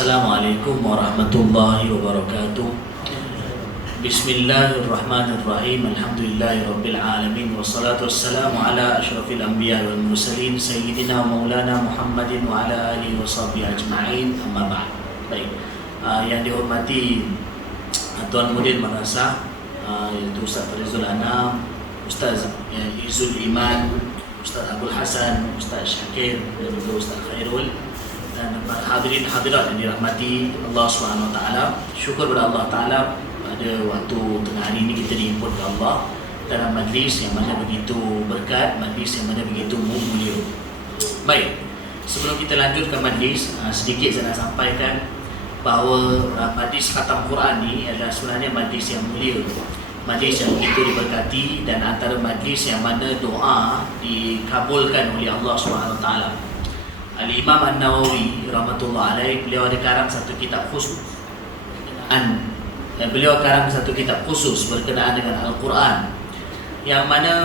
Assalamualaikum warahmatullahi wabarakatuh. Bismillahirrahmanirrahim. Alhamdulillahirabbil alamin wassalatu wassalamu ala asyrafil anbiya wal mursalin sayyidina maulana Muhammadin wa ala alihi washabbihi ajma'in. Amma ba'd. Baik. Yang dihormati Tuan Mudin Madrasah, iaitu Ustaz Farizul Anam, Ustaz Izul Iman, Ustaz Abdul Hasan, Ustaz Syakir dan juga Ustaz Khairul, dan para hadirin hadirat yang dirahmati Allah SWT. Syukur kepada Allah Ta'ala pada waktu tengah hari ini kita dihimpun ke Allah dalam majlis yang mana begitu berkat, majlis yang mana begitu mulia. Baik, sebelum kita lanjutkan majlis, sedikit saya nak sampaikan bahawa majlis khatam Quran ni adalah sebenarnya majlis yang mulia, majlis yang begitu diberkati, dan antara majlis yang mana doa dikabulkan oleh Allah SWT. Al-Imam An-Nawawi rahmatullah alaih, beliau ada karang satu kitab khusus berkenaan dengan Al-Quran, yang mana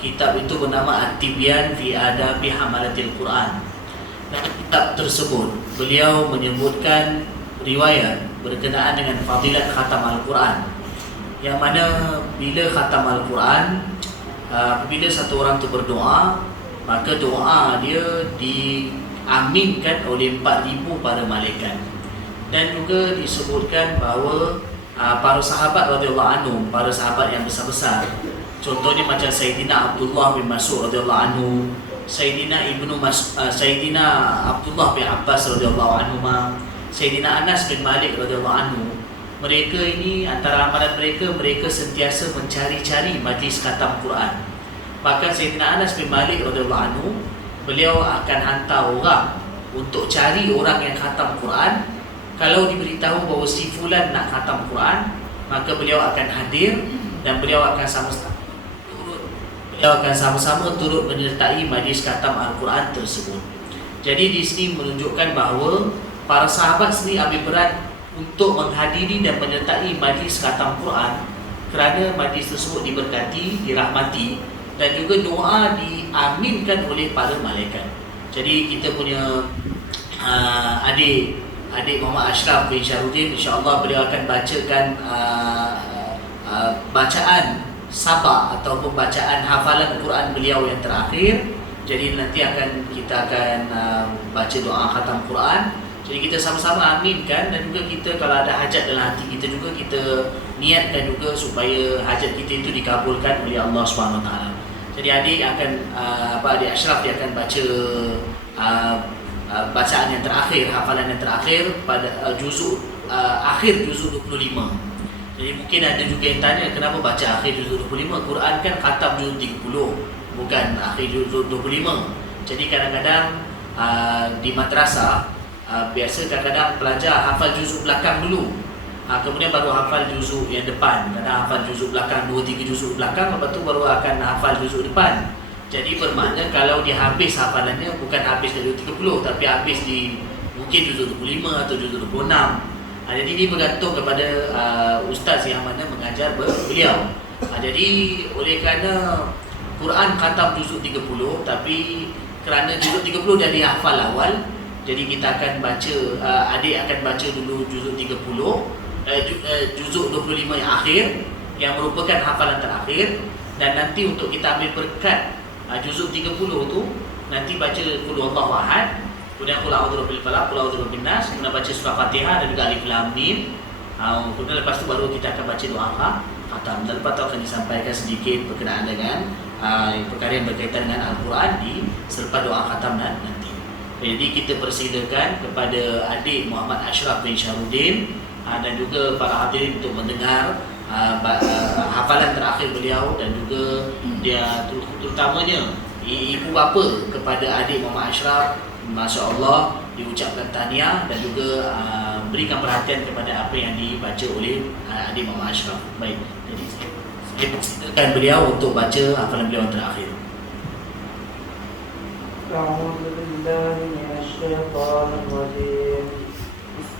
kitab itu bernama At-Tibyan fi Adabi Hamalatil Quran. Dan kitab tersebut beliau menyebutkan riwayat berkenaan dengan fadilat khatam Al-Quran, yang mana bila khatam Al-Quran, apabila satu orang itu berdoa, maka doa dia diaminkan oleh 4,000 para malaikat. Dan juga disebutkan bahawa para sahabat radhiyallahu anhum, para sahabat yang besar-besar, contohnya macam Sayyidina Abdullah bin Mas'ud radhiyallahu anhu, Sayyidina Abdullah bin Abbas radhiyallahu anhu, Sayyidina Anas bin Malik radhiyallahu anhu, mereka ini antara amalan mereka sentiasa mencari-cari majlis khatam Quran. Bahkan Sayyidina Anas bin Malik radhiyallahu anhu, beliau akan hantar orang untuk cari orang yang khatam Quran. Kalau diberitahu bahawa si fulan nak khatam Quran, maka beliau akan hadir dan beliau akan sama-sama turut menyertai majlis khatam Al-Quran tersebut. Jadi di sini menunjukkan bahawa para sahabat sendiri ambil berat untuk menghadiri dan menyertai majlis khatam Quran, kerana majlis tersebut diberkati, dirahmati, dan juga doa diaminkan oleh para malaikat. Jadi kita punya adik Muhammad Ashraf bin Syarudin, insya-Allah beliau akan bacakan bacaan sabah ataupun bacaan hafalan Quran beliau yang terakhir. Jadi nanti kita akan baca doa khatam Quran. Jadi kita sama-sama aminkan, dan juga kita kalau ada hajat dalam hati kita juga kita niatkan juga supaya hajat kita itu dikabulkan oleh Allah SWT. Jadi adik Ashraf dia akan baca bacaan yang terakhir, hafalan yang terakhir pada akhir juzuk 25. Jadi mungkin ada juga yang tanya, kenapa baca akhir juzuk 25? Quran kan khatam juzuk 30, bukan akhir juzuk 25. Jadi kadang-kadang di madrasah biasa kadang-kadang pelajar hafal juzuk belakang dulu, kemudian baru hafal juzuk yang depan. Kadang hafal juzuk belakang 2-3 juzuk belakang, lepas tu baru akan hafal juzuk depan. Jadi bermakna kalau dia habis hafalannya bukan habis dari 30, tapi habis di mungkin juzuk 25 atau juzuk 26. Jadi ini bergantung kepada ustaz yang mana mengajar beliau. Jadi oleh kerana Quran khatam juzuk 30, tapi kerana juzuk 30 dah dihafal awal, jadi kita akan baca, adik akan baca dulu juzuk 30, juzuk 25 yang akhir, yang merupakan hafalan terakhir. Dan nanti untuk kita ambil berkat juzuk 30 tu, nanti baca Qul Huwallahu Ahad, kemudian Qul A'udzu Birabbil Falaq, Qul A'udzu Birabbin Nas, kemudian baca surah Fatihah dan juga Alif Lam Mim. Kemudian lepas tu baru kita akan baca doa khatam. Dan lepas tu akan disampaikan sedikit berkenaan dengan perkara yang berkaitan dengan Al-Quran selepas doa khatam nanti. Jadi kita persilakan kepada adik Muhammad Ashraf bin Syarudin dan juga para hadirin untuk mendengar hafalan terakhir beliau, dan juga dia terutamanya ibu bapa kepada adik Muhammad Ashraf, Masya Allah, diucapkan tahniah dan juga berikan perhatian kepada apa yang dibaca oleh adik Muhammad Ashraf. Baik, jadi saya persilakan beliau untuk baca hafalan beliau yang terakhir.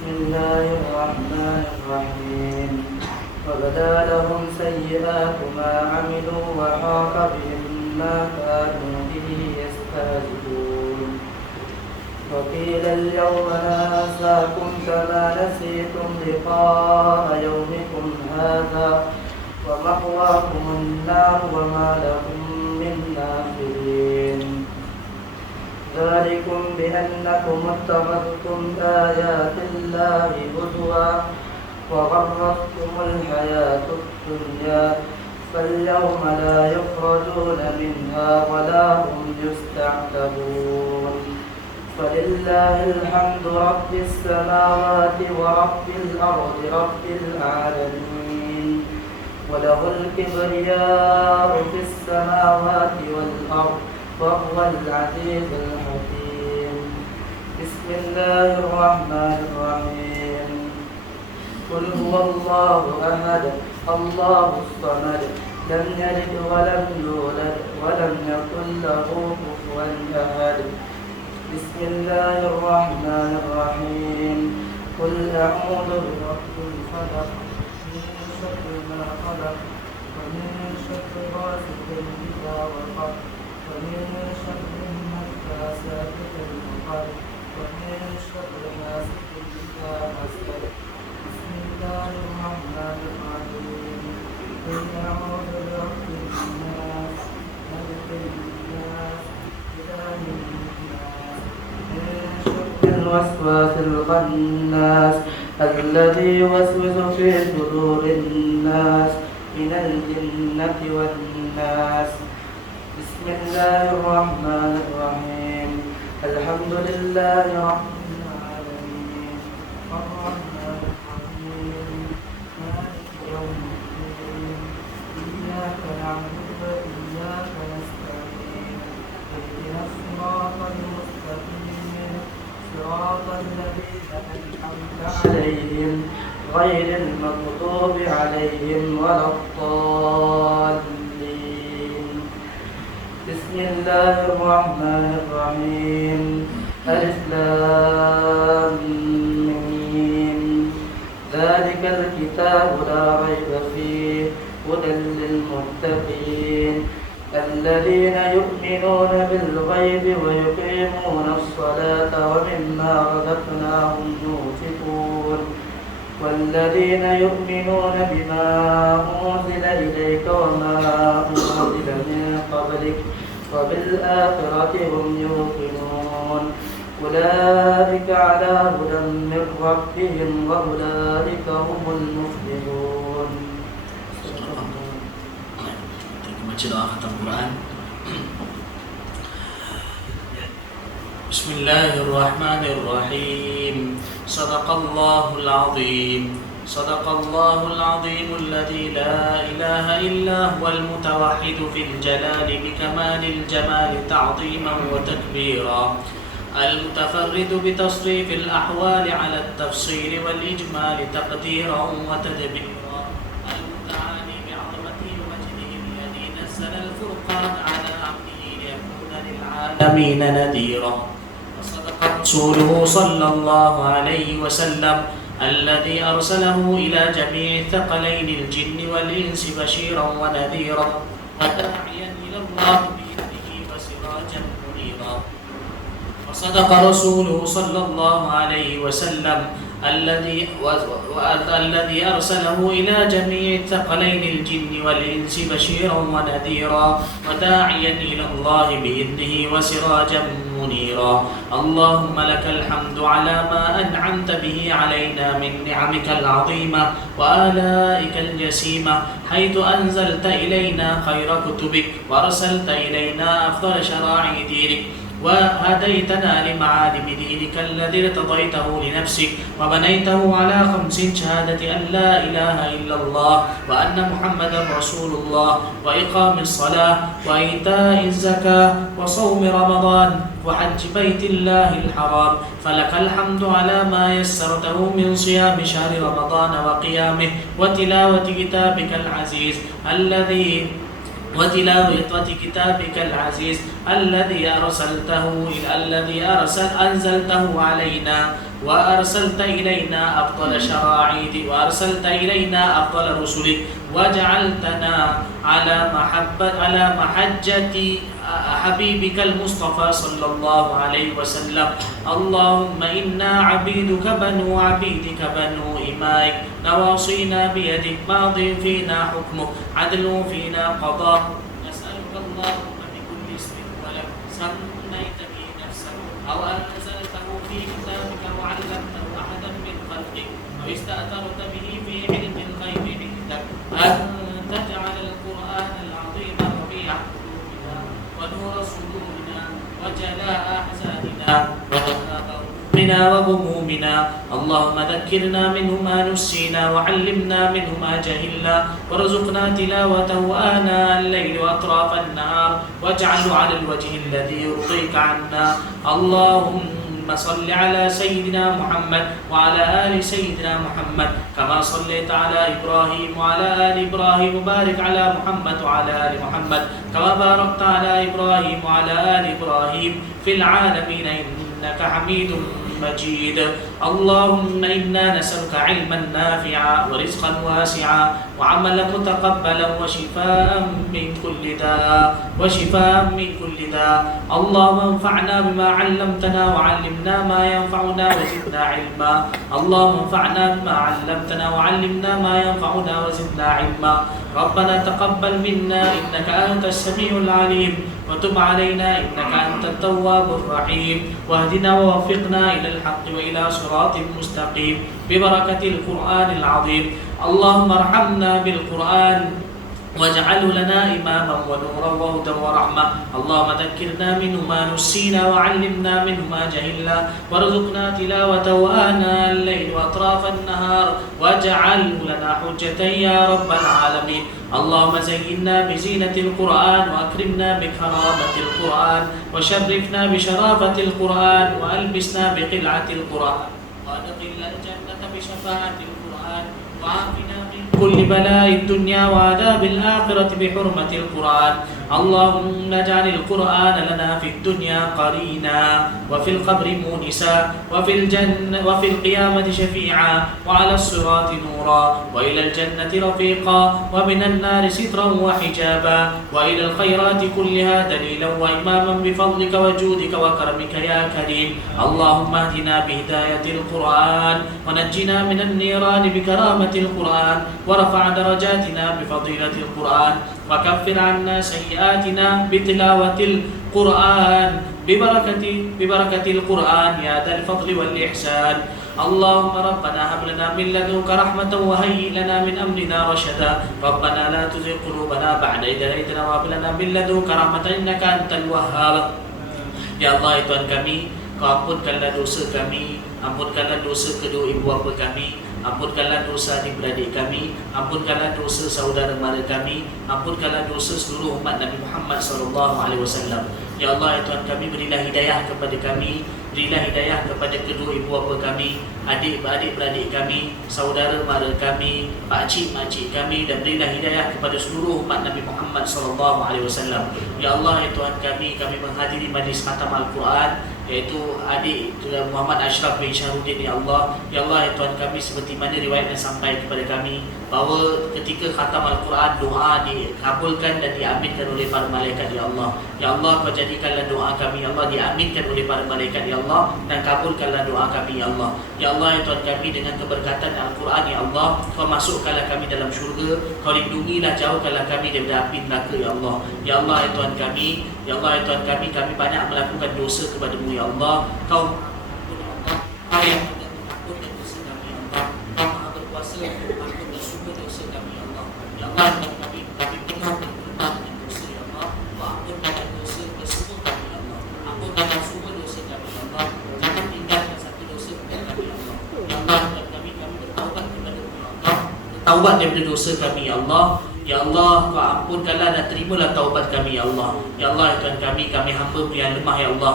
Bismillahirrahmanirrahim. وَبَدَا لَهُمْ سَيِّئَاتُ مَا عَمِلُوا وَحَاقَ بِهِم مَّا كَانُوا بِهِ يَسْتَهْزِئُونَ وقيل اليوم ننساكم كما نسيتم لقاء يومكم هذا ومأواكم النار وما لكم من ناصرين ذلكم بأنكم اتخذتم آيات الله هزوا وغرتكم الحياة الدنيا فاليوم لا يخرجون منها ولا هم يستعتبون فلله الحمد رب السماوات ورب الأرض رب العالمين وله الكبرياء في السماوات والأرض وهو العزيز الحكيم بسم الله الرحمن الرحيم قل هو الله أحد الله الصمد لم يلد ولم يولد ولم يكن له كفوا أحد بسم الله الرحمن الرحيم قل أعوذ برب الفلق من شر ما خلق ومن شر غاسق إذا وقب ومن شر النفاثات في العقد ومن شر حاسد إذا حسد بسم الله الرحمن الرحيم قل أعوذ برب الناس ملك الناس إله الناس من شر الوسواس الخناس الذي يوسوس في صدور الناس من الجنة والناس بسم الله الرحمن الرحيم الحمد لله رب العالمين الرحمن الرحيم مالك يوم الدين إياك نعبد وإياك نستعين اهدنا الصراط المستقيم صراط الذين أنعمت عليهم غير المغضوب عليهم ولا الضالين بسم الله الرحمن الرحيم ألف لام ميم ذلك الكتاب لا ريب فيه هدى للمتقين الذين يؤمنون بالغيب ويقيمون الصلاة ومما رزقناهم ينفقون والذين يؤمنون بما أنزل إليك وما أنزل من قبلك وبالآخرة هم يوقنون أولئك على هدى من ربهم وأولئك هم المفلحون. Baca doa khatam Quran. Bismillahirrahmanirrahim. Sadaqallahul azim. Sadaqallahul azim alladhi la ilaha illa huwal mutawahhid fil jalali bikamalil jamali ta'ziman wa takbira. المتفرد بتصريف الأحوال على التفصيل والإجمال تقديرا وتدبيرا المتعالي بعظمته ومجده الذي نزل الفرقان على عبده ليكون للعالمين نذيرا وصدق رسوله صلى الله عليه وسلم الذي أرسله إلى جميع الثقلين الجن والإنس بشيرا ونذيرا وداعيا إلى الله بإذنه وسراجا منيرا وصدق رسوله صلى الله عليه وسلم الذي أرسله إلى جميع الثقلين الجن والإنس بشيرا ونذيرا وداعيا إلى الله بإذنه وسراجا منيرا اللهم لك الحمد على ما أنعمت به علينا من نعمك العظيمة وآلائك الجسيمة حيث أنزلت إلينا خير كتبك وأرسلت إلينا أفضل شرائع دينك وهديتنا لمعالم دينك الذي ارتضيته لنفسك وبنيته على 5 شهادة أن لا إله إلا الله وأن محمدا رسول الله وإقام الصلاة وإيتاء الزكاة وصوم رمضان وحج بيت الله الحرام فلك الحمد على ما يسرته من صيام شهر رمضان وقيامه وتلاوة كتابك العزيز كتابك العزيز الذي أنزلته علينا وأرسلت إلينا أفضل شرائع وأرسلت إلينا أفضل رسلك وجعلتنا حبيبك المصطفى صلى الله عليه وسلم. اللهم إنا عبيدك بنو عبيدك بنو إمائك نواصينا بيدك ماض فينا حكمك عدل فينا قضاء. نسألك اللهم بكل اسم ولك سميت به نفسك أو أنزلته في كتابك وعلمته أحدا من خلقك أو استأثرت به في علم الغيب عندك أن تجعل القرآن العظيم ربيع قلوبنا ونور صدورنا وجلاء أحزاننا وذهاب وغمومنا. اللهم ذكرنا منه ما نسينا وعلمنا منه ما جهلنا وارزقنا تلاوته آناء الليل وأطراف النهار واجعله على الوجه الذي يرضيك عنا. اللهم صل على سيدنا محمد وعلى آل سيدنا محمد كما صليت على إبراهيم وعلى آل إبراهيم وبارك على محمد وعلى آل محمد كما باركت على إبراهيم وعلى آل إبراهيم في العالمين إنك حميد مجيد. اللهم إنا نسألك علما نافعا ورزقا واسعا وعملا متقبلا وشفاء من كل داء اللهم انفعنا بما علمتنا وعلمنا ما ينفعنا وزدنا علما. اللهم انفعنا بما علمتنا وعلمنا ما ينفعنا وزدنا علما. ربنا تقبل منا إنك أنت السميع العليم وتب علينا إنك أنت التواب الرحيم واهدنا ووفقنا إلى الحق وإلى صراط مستقيم ببركة القرآن العظيم. اللهم ارحمنا بالقرآن واجعله لنا إماما ونورا وهدى ورحمة. اللهم ذكرنا منه ما نسينا وعلمنا منه ما جهلنا وارزقنا تلاوته آناء الليل وأطراف النهار واجعله لنا حجة يا رب العالمين. اللهم زينا بزينة القرآن وأكرمنا بكرامة القرآن وشرفنا بشرافة القرآن وألبسنا بقلعة القرآن وأدخلنا الجنة بشفاعة القرآن وعافنا من كل بلاء الدنيا وعذاب الآخرة بحرمة القرآن. اللهم اجعل القرآن لنا في الدنيا قرينا وفي القبر مونسا وفي الجنة وفي القيامة شفيعا وعلى الصراط نورا وإلى الجنة رفيقا ومن النار سترا وحجابا وإلى الخيرات كلها دليلا وإماما بفضلك وجودك وكرمك يا كريم. اللهم اهدنا بهداية القرآن ونجنا من النيران بكرامة القرآن ورفع درجاتنا بفضيلة القرآن وكفر عنا سيئاتنا بتلاوة القرآن ببركة القرآن يا ذا الفضل والإحسان. اللهم ربنا هب لنا من لدنك رحمة وهيئ لنا من أمرنا رشدا. ربنا لا تزغ قلوبنا بعد إذ هديتنا وهب لنا من لدنك رحمة إنك أنت الوهاب. Ya Allah, ya Tuhan kami, Kau ampunkanlah dosa kami, ampunkanlah dosa kedua ibu bapa kami, ampunkanlah dosa adik-beradik kami, ampunkanlah dosa saudara mara kami, ampunkanlah dosa seluruh umat Nabi Muhammad SAW. Ya Allah, ya Tuhan kami, berilah hidayah kepada kami, berilah hidayah kepada kedua ibu bapa kami, adik-beradik kami, saudara mara kami, pakcik-makcik kami, dan berilah hidayah kepada seluruh umat Nabi Muhammad SAW. Ya Allah, ya Tuhan kami menghadiri majlis khatam Al-Quran, yaitu adik Muhammad Ashraf bin Syahruddin. Ya Allah, ya Allah, ya Tuhan kami, seperti mana riwayat yang sampai kepada kami bahawa ketika khatam Al-Quran doa dikabulkan dan diaminkan oleh para malaikat. Ya Allah, ya Allah, Kau jadikanlah doa kami, ya Allah, diaminkan oleh para malaikat. Ya Allah, dan kabulkanlah doa kami. Ya Allah, ya Allah, ya Tuhan kami, dengan keberkatan Al-Quran, ya Allah, Kau masukkanlah kami dalam syurga, Kau lindungilah, jauhkanlah kami daripada api neraka. Ya Allah, ya Allah, ya Tuhan kami, ya Allah, ya Tuhan kami banyak melakukan dosa kepadamu. Ya Allah, Kau Kau yang mengampun dosa kami. Ya Allah, Kau Maha berkuasa untuk mengampun semua dosa kami. Ya Allah, ya Allah, ya Tuhan kami penuh dengan dosa. Ya Allah, Kau ampunkanlah dosa ke semua kami. Ya Allah, ampunkanlah semua dosa kami. Ya Allah, jangan tinggalkan satu dosa kepada kami. Ya Allah, ya Allah, ya Tuhan kami bertaubat kepada-Mu. Ya Allah, bertaubat daripada dosa kami. Ya Allah, ya Allah, Kau ampunkanlah dan terimalah taubat kami. Ya Allah, ya Allah, ya Tuhan kami hamba-Mu yang lemah. Ya Allah,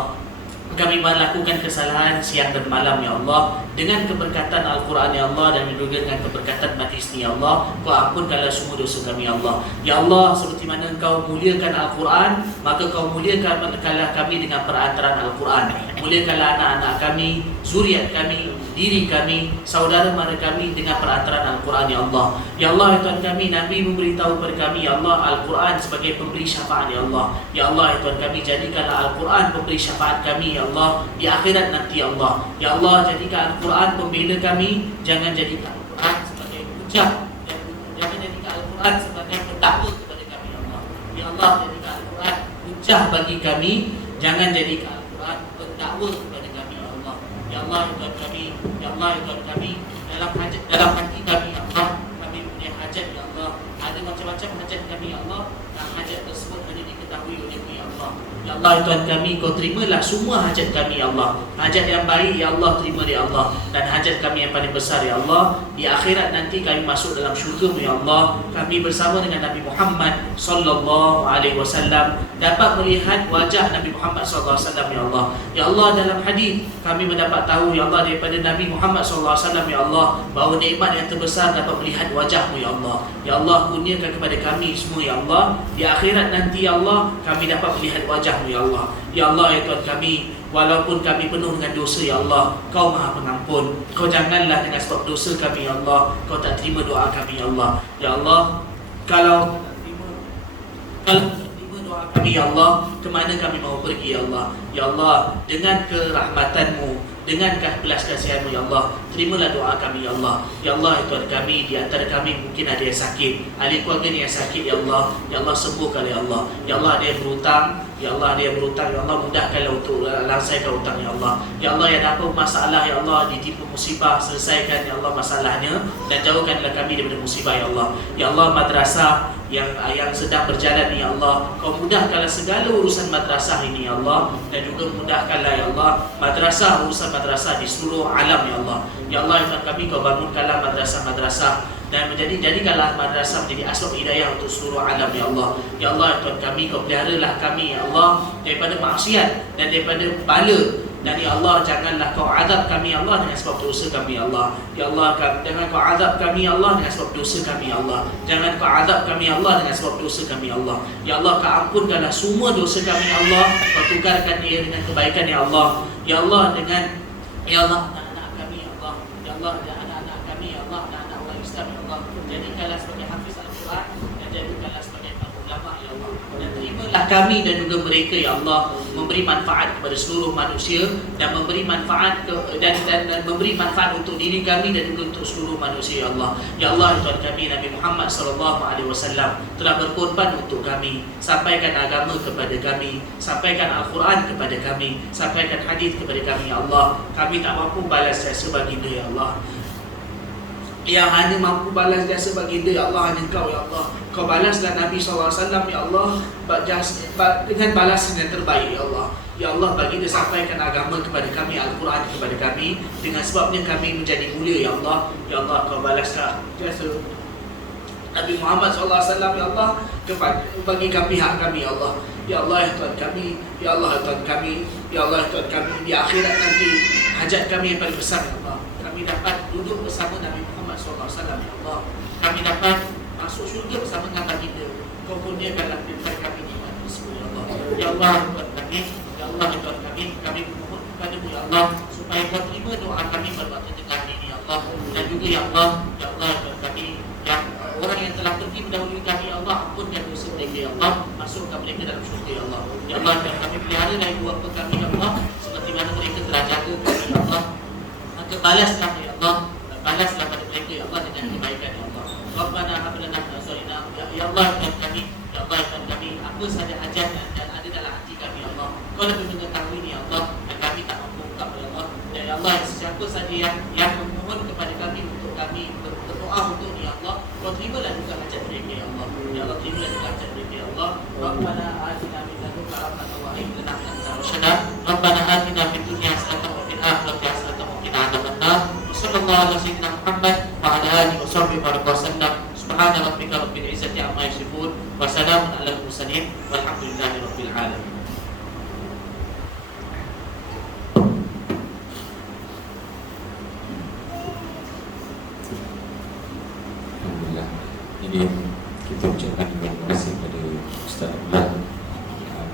kami melakukan kesalahan siang dan malam. Ya Allah, dengan keberkatan Al-Quran, ya Allah, dan juga dengan keberkatan majlis ini. Ya Allah, Kau ampunkanlah semua dosa kami. Ya Allah, ya Allah, seperti mana Engkau muliakan Al-Quran, maka Kau muliakanlah kami dengan perantaraan Al-Quran. Muliakanlah anak-anak kami, zuriat kami, diri kami, saudara mara kami dengan perantaraan Al-Quran, ya Allah. Ya Allah, ya Tuhan kami, Nabi memberitahu kepada kami, ya Allah, Al-Quran sebagai pemberi syafaat, ya Allah. Ya Allah, ya Tuhan kami, jadikanlah Al-Quran pemberi syafaat kami, ya Allah, di akhirat nanti, ya Allah. Ya Allah, jadikan Al-Quran pembela kami, jangan jadikan Al-Quran sebagai hujah, jangan jadikan Al-Quran sebagai pendakwa kepada kami, ya Allah. Ya Allah, jadikan Al-Quran hujah bagi kami, jangan jadikan Al-Quran pendakwa kepada kami, ya Allah. Ya Allah, ya Tuhan kami, ya Allah, ya Tuhan kami, dalam hati kami, ya Allah, kami punya hajat, ya Allah. Ada macam-macam hajat kami, ya Allah, dan hajat tersebut hanya diketahui oleh-Mu, ya Allah. Ya Allah, ya Tuhan kami, Kau terimalah semua hajat kami, ya Allah. Hajat yang baik, ya Allah, terima, ya Allah. Dan hajat kami yang paling besar, ya Allah, di akhirat nanti kami masuk dalam syurga-Mu, ya Allah. Kami bersama dengan Nabi Muhammad sallallahu alaihi wasallam dapat melihat wajah Nabi Muhammad sallallahu alaihi wasallam, ya Allah. Ya Allah, dalam hadis kami mendapat tahu, ya Allah, daripada Nabi Muhammad sallallahu alaihi wasallam, ya Allah, bahawa nikmat yang terbesar dapat melihat wajah-Mu, ya Allah. Ya Allah, kurniakan kepada kami semua, ya Allah, di akhirat nanti, ya Allah, kami dapat melihat wajah-Mu, ya Allah. Ya Allah, ya Tuhan kami, walaupun kami penuh dengan dosa, ya Allah, Kau Maha Pengampun. Kau janganlah dengan sebab dosa kami, ya Allah, Kau tak terima doa kami, ya Allah. Ya Allah, kalau terima doa kami, ya Allah, ke mana kami mahu pergi, ya Allah. Ya Allah, dengan kerahmatan-Mu, dengan belas kasihan-Mu, ya Allah, terimalah doa kami, ya Allah. Ya Allah, ya Tuhan kami, di antara kami mungkin ada yang sakit, ahli keluarga ni yang sakit, ya Allah. Ya Allah, sembuhkan, ya Allah. Ya Allah, ada yang berhutang, ya Allah, ada yang berhutang, ya Allah, mudahkanlah untuk langsaikan hutang, ya Allah. Ya Allah, yang ada apa masalah, ya Allah, ditimpa musibah, selesaikan, ya Allah, masalahnya, dan jauhkanlah kami daripada musibah, ya Allah. Ya Allah, madrasah yang sedang berjalan ni, ya Allah, Kau mudahkanlah segala urusan madrasah ini, ya Allah, dan juga mudahkanlah, ya Allah, urusan madrasah di seluruh alam, ya Allah. Ya Allah, ya Tuhan kami, Kau bangunkanlah madrasah-madrasah dan jadikanlah madrasah menjadi asbab hidayah untuk seluruh alam, ya Allah. Ya Allah, ya Tuhan kami, Kau peliharalah kami, ya Allah, daripada maksiat dan daripada bala. Dan ya Allah, janganlah Kau azab kami, ya Allah, dengan sebab dosa kami, ya Allah. Ya Allah, jangan Kau azab kami, ya Allah, dengan sebab dosa kami, ya Allah. Jangan Kau azab kami, ya Allah, dengan sebab dosa kami, ya Allah. Ya Allah, Kau ampunkanlah semua dosa kami, ya Allah. Kau tukarkan dia dengan kebaikan, ya Allah. Ya Allah, dengan ya Allah, anak-anak kami, ya Allah. Ya Allah, anak-anak kami, ya Allah, anak-anak orang Islam, ya Allah, jadikanlah sebagai hafiz Al-Quran dan jadikanlah sebagai ulama, ya Allah. Dan terimalah kami dan juga mereka, ya Allah, memberi manfaat kepada seluruh manusia dan memberi manfaat dan memberi manfaat untuk diri kami dan juga untuk seluruh manusia, ya Allah. Ya Allah, Tuhan kami, Nabi Muhammad sallallahu alaihi wasallam telah berkorban untuk kami, sampaikan agama kepada kami, sampaikan Al-Quran kepada kami, sampaikan hadis kepada kami, ya Allah. Kami tak mampu balas jasa baginda, ya Allah. Yang hanya mampu balas jasa baginda, ya Allah, hanya Kau, ya Allah. Kau balaslah Nabi SAW, ya Allah, dengan balasan yang terbaik, ya Allah. Ya Allah, baginda sampaikan agama kepada kami, Al-Quran kepada kami, dengan sebabnya kami menjadi mulia, ya Allah. Ya Allah, Kau balaslah jasa Nabi Muhammad SAW, ya Allah, bagi kami hak kami, ya Allah. Ya Allah, ya Tuhan kami, ya Allah, ya Tuhan kami, ya Allah, ya Tuhan kami, di akhirat nanti hajat kami yang paling besar, ya Allah. Kami dapat duduk bersama Nabi Muhammad SAW, ya Allah. Kami dapat masuk syurga bersama dengan baginda. Kau kurniakanlah kepada kami nikmat tersebut, ya Allah. Ya Allah, Tuhan kami, ya Allah, Tuhan kami memohon kepada-Mu, ya Allah, supaya Kau terima doa kami pada waktu tengah ini, ya Allah. Dan juga, ya Allah, Tuhan kami, yang orang yang telah pergi mendahului kami, ya Allah, ampunkan dosa mereka, ya Allah, masukkan mereka dalam syurga, ya Allah. Ya Allah, dan kami pelihara dari keluarga kami, ya Allah, seperti mana mereka telah jaga kami, ya Allah. Maka balaslah, ya Allah, balaslah pada mereka, ya Allah, dengan kebaikan, ya Allah. Rabbana hab lana min azwajina, ya Allah, Tuhan kami, ya Allah, Tuhan kami, apa sahaja hajat dan ada dalam hati kami, ya Allah, Kau lebih mengetahui ni, ya Allah, dan kami tak mampu ungkap, ya Allah. Dan ya Allah, siapa sahaja yang memohon kepada kami untuk kami berdoa untuk ni, ya Allah, Kau terimalah juga hajat mereka, ya Allah. Ya Allah, terimalah juga hajat mereka, ya Allah. Rabbana atina min ladunka rahmatan wa hab lana min amrina rashada. Rabbana atina fid dunya hasanatan wa fil akhirati hasanatan wa qina adzabannar. Sallallahu alaihi wasallam Muhammad wa ala alihi wa sahbihi wa sallam. Subhana rabbika rabbil izzati amma yasifun wa salamun alal mursalin walhamdulillahi rabbil alamin. Alhamdulillah. Jadi kita ucapkan terima kasih kepada Ustaz Abdullah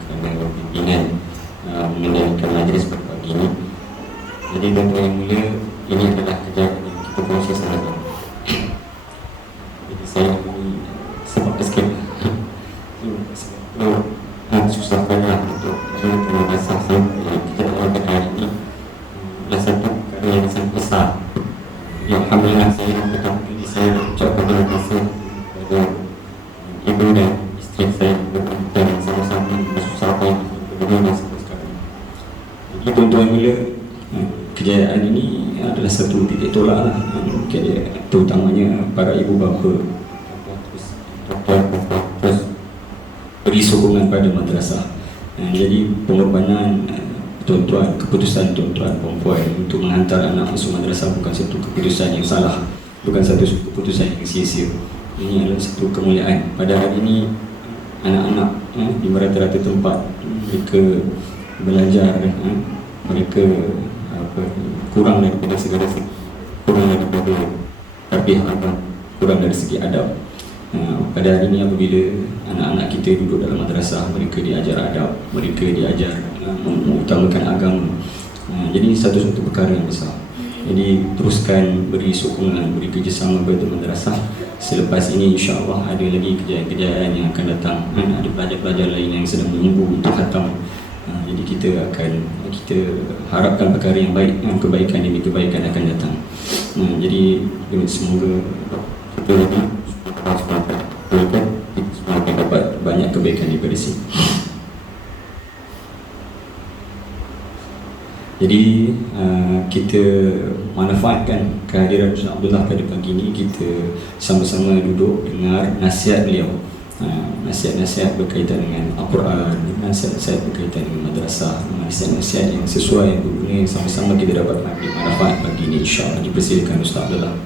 kerana bimbingan mengenai majlis pada pagi ini. Jadi tuan-tuan yang mulia, ini adalah tolak lah, terutamanya para ibu bapa terus beri sokongan pada madrasah. Jadi pengorbanan tuan-tuan, keputusan tuan-tuan perempuan untuk menghantar anak masuk madrasah bukan satu keputusan yang salah, bukan satu keputusan yang sia-sia. Ini adalah satu kemuliaan. Pada hari ini anak-anak di rata-rata tempat mereka belajar, mereka kurang daripada segala, kurang daripada tarbiyah, kurang dari segi adab. Pada hari ini apabila anak-anak kita duduk dalam madrasah, mereka diajar adab, mereka diajar mengutamakan agama. Jadi satu-satu perkara yang besar. Jadi teruskan beri sokongan, beri kerjasama kepada madrasah. Selepas ini insya-Allah ada lagi kejayaan-kejayaan yang akan datang. Ada pelajar-pelajar lain yang sedang menunggu untuk khatam. Jadi kita harapkan perkara yang baik, kebaikan demi kebaikan akan datang. Jadi semoga kita akan dapat banyak kebaikan daripada sini. Jadi kita manfaatkan kehadiran Ustaz Abdullah pada pagi ini. Kita sama-sama duduk dengar nasihat beliau, nasihat-nasihat berkaitan dengan Al-Quran, nasihat-nasihat berkaitan dengan madrasah, nasihat-nasihat yang sesuai, yang berguna, yang sama-sama kita dapat mengambil manfaat pagi ini, insya-Allah. Dipersilakan Ustaz Abdullah.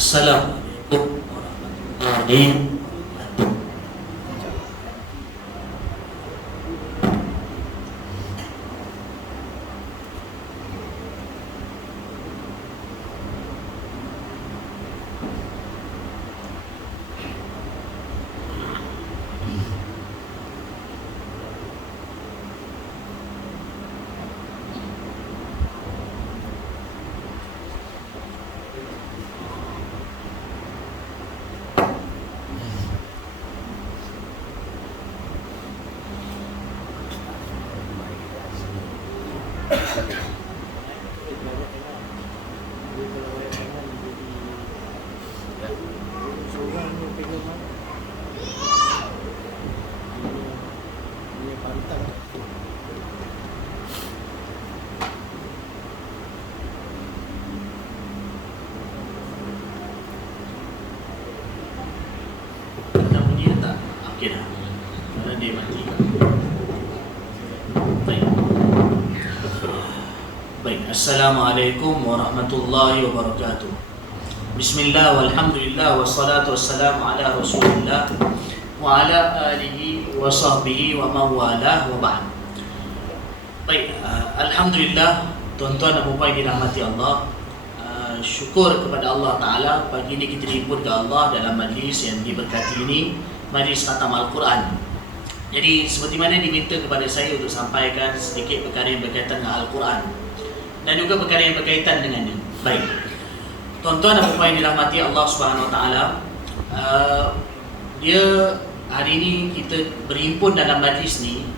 Assalamualaikum warahmatullahi wabarakatuh. Ada bunyi tak? Okey dah. Kerana dia mati. Baik. Assalamualaikum warahmatullahi wabarakatuh. Bismillah walhamdulillah wassalatu wassalamu ala Rasulillah wa ala alihi wa sahbihi wa man walah wa ba'd. Baik, alhamdulillah tuan-tuan dan puan yang dirahmati Allah. Syukur kepada Allah Ta'ala, pagi ini kita dihimpun ke Allah dalam majlis yang diberkati ini, majlis khatam Al-Quran. Jadi seperti mana diminta kepada saya untuk sampaikan sedikit perkara yang berkaitan dengan Al-Quran dan juga perkara yang berkaitan dengannya. Baik, tuan-tuan dan puan yang dirahmati Allah Subhanahu Wa Ta'ala, dia hari ini kita berhimpun dalam majlis ni,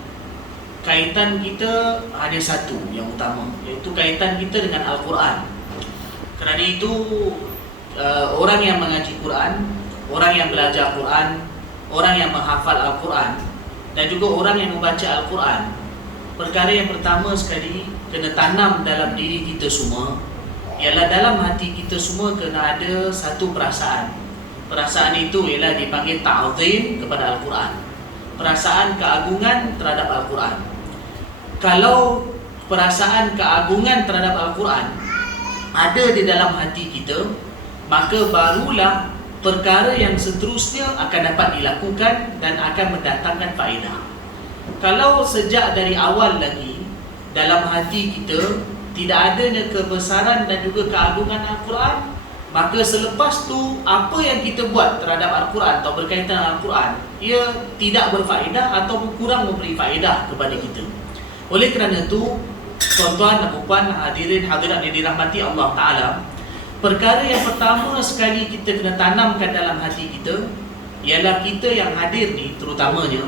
kaitan kita hanya satu yang utama, iaitu kaitan kita dengan Al-Quran. Kerana itu orang yang mengaji Quran, orang yang belajar Quran, orang yang menghafal Al-Quran dan juga orang yang membaca Al-Quran, perkara yang pertama sekali kena tanam dalam diri kita semua ialah dalam hati kita semua kena ada satu perasaan. Perasaan itu ialah dipanggil ta'zim kepada Al-Quran, perasaan keagungan terhadap Al-Quran. Kalau perasaan keagungan terhadap Al-Quran ada di dalam hati kita, maka barulah perkara yang seterusnya akan dapat dilakukan dan akan mendatangkan faedah. Kalau sejak dari awal lagi dalam hati kita tidak adanya kebesaran dan juga keagungan Al-Quran, maka selepas tu apa yang kita buat terhadap Al-Quran atau berkaitan dengan Al-Quran, ia tidak berfaedah atau kurang memberi faedah kepada kita. Oleh kerana itu, tuan-tuan dan puan, hadirin hadirat yang dirahmati Allah Ta'ala, perkara yang pertama sekali kita kena tanamkan dalam hati kita ialah kita yang hadir ni, terutamanya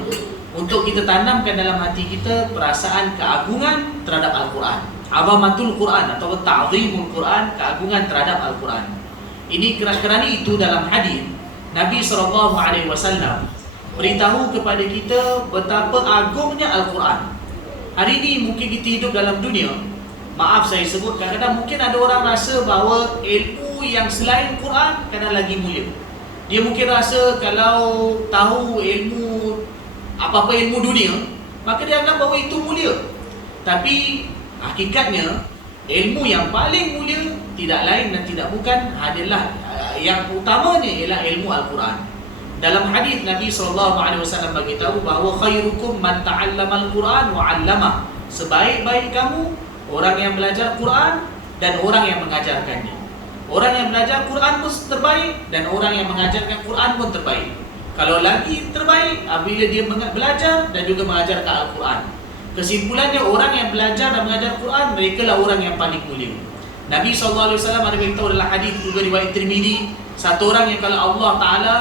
untuk kita tanamkan dalam hati kita perasaan keagungan terhadap Al-Quran, azamatul Quran atau ta'zimul Quran, keagungan terhadap Al-Quran. Ini kerana itu dalam hadis Nabi SAW beritahu kepada kita betapa agungnya Al-Quran. Hari ini mungkin kita hidup dalam dunia, maaf saya sebut, kadang-kadang mungkin ada orang rasa bahawa ilmu yang selain Quran kadang lagi mulia. Dia mungkin rasa kalau tahu ilmu, apa-apa ilmu dunia, maka dia anggap bahawa itu mulia. Tapi hakikatnya ilmu yang paling mulia tidak lain dan tidak bukan adalah yang utamanya ialah ilmu Al-Quran. Dalam hadis Nabi SAW beritahu bahawa khairukum man ta'allama al-Quran wa 'allamah. Sebaik-baik kamu orang yang belajar Quran dan orang yang mengajarkannya. Orang yang belajar Quran pun terbaik dan orang yang mengajarkan Quran pun terbaik. Kalau lagi terbaik apabila dia belajar dan juga mengajarkan Al-Quran. Kesimpulannya, orang yang belajar dan mengajar Quran, mereka lah orang yang paling mulia. Nabi SAW ada beritahu dalam hadis juga riwayat Tirmizi, satu orang yang kalau Allah Ta'ala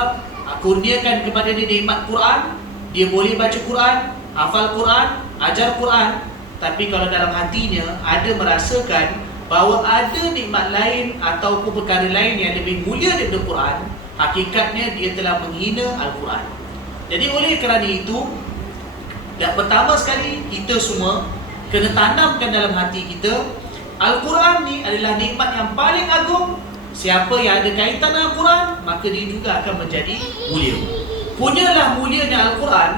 kurniakan kepada dia nikmat Quran, dia boleh baca Quran, hafal Quran, ajar Quran, tapi kalau dalam hatinya ada merasakan bahawa ada nikmat lain ataupun perkara lain yang lebih mulia daripada Quran, hakikatnya dia telah menghina Al-Quran. Jadi oleh kerana itu, pertama sekali kita semua kena tanamkan dalam hati kita, Al-Quran ni adalah nikmat yang paling agung. Siapa yang ada kaitan dengan Al-Quran, maka dia juga akan menjadi mulia. Punyalah mulianya Al-Quran,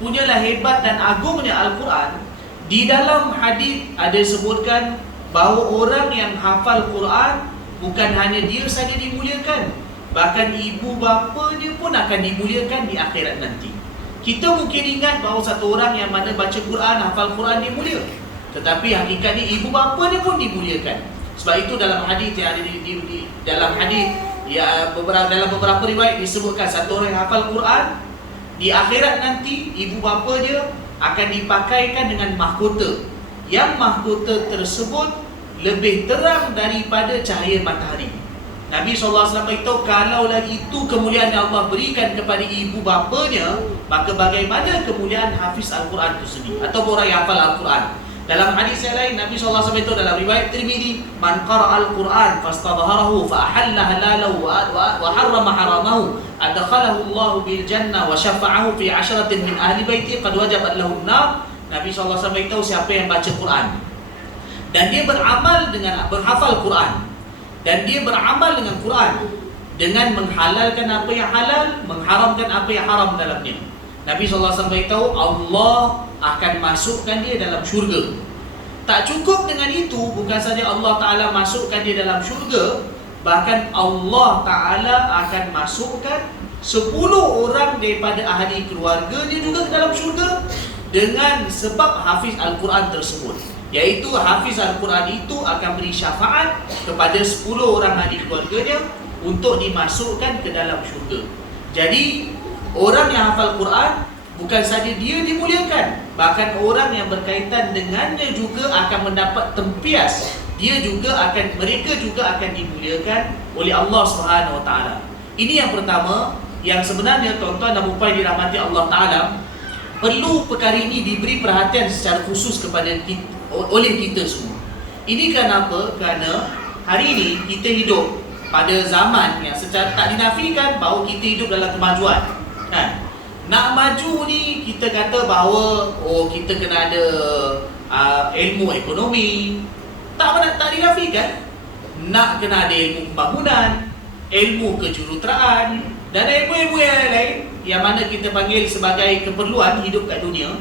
punyalah hebat dan agungnya Al-Quran. Di dalam hadis ada sebutkan bahawa orang yang hafal Quran bukan hanya dia saja dimuliakan, bahkan ibu bapanya pun akan dimuliakan di akhirat nanti. Kita mungkin ingat bahawa satu orang yang mana baca Quran, hafal Quran dia mulia, tetapi hakikatnya ibu bapanya pun dimuliakan. Sebab itu dalam hadis yang ada dalam hadis ya, dalam beberapa riwayat disebutkan satu orang yang hafal Quran di akhirat nanti ibu bapa dia akan dipakaikan dengan mahkota, yang mahkota tersebut lebih terang daripada cahaya matahari. Nabi SAW beritahu kalau lagi itu kemuliaan yang Allah berikan kepada ibu bapanya, maka bagaimana kemuliaan hafiz Al-Quran itu sendiri atau orang yang hafal Al-Quran. Dalam hadis yang lain Nabi SAW beritahu dalam riwayat Tirmizi, man qara'a al-Quran fastadharahu fa ahalla halalahu wa harrama haramahu adkhalahu Allah bil jannah wa syafa'ahu fi 'asharatin min ahli baiti qad wajabat lahu an-nar. Nabi SAW beritahu siapa yang baca Quran dan dia beramal dengan berhafal Quran dan dia beramal dengan Quran dengan menghalalkan apa yang halal, mengharamkan apa yang haram dalamnya, Nabi SAW beritahu Allah akan masukkan dia dalam syurga. Tak cukup dengan itu, bukan saja Allah Ta'ala masukkan dia dalam syurga, bahkan Allah Ta'ala akan masukkan 10 orang daripada ahli keluarganya juga ke dalam syurga dengan sebab hafiz Al-Quran tersebut. Iaitu hafiz Al-Quran itu akan beri syafaat kepada 10 orang ahli keluarganya untuk dimasukkan ke dalam syurga. Jadi orang yang hafal Quran bukan saja dia dimuliakan, bahkan orang yang berkaitan dengannya juga akan mendapat tempias. Mereka juga akan dimuliakan oleh Allah Subhanahu Wa Taala. Ini yang pertama, yang sebenarnya tuan-tuan dan puan dirahmati Allah Taala, perlu perkara ini diberi perhatian secara khusus kepada oleh kita semua. Ini kenapa? Kerana hari ini kita hidup pada zaman yang secara tak dinafikan bahawa kita hidup dalam kemajuan. Nak maju ni kita kata bahawa kita kena ada ilmu ekonomi. Tak dinafikan. Nak kena ada ilmu pembangunan, ilmu kejuruteraan dan ilmu-ilmu yang lain yang mana kita panggil sebagai keperluan hidup kat dunia.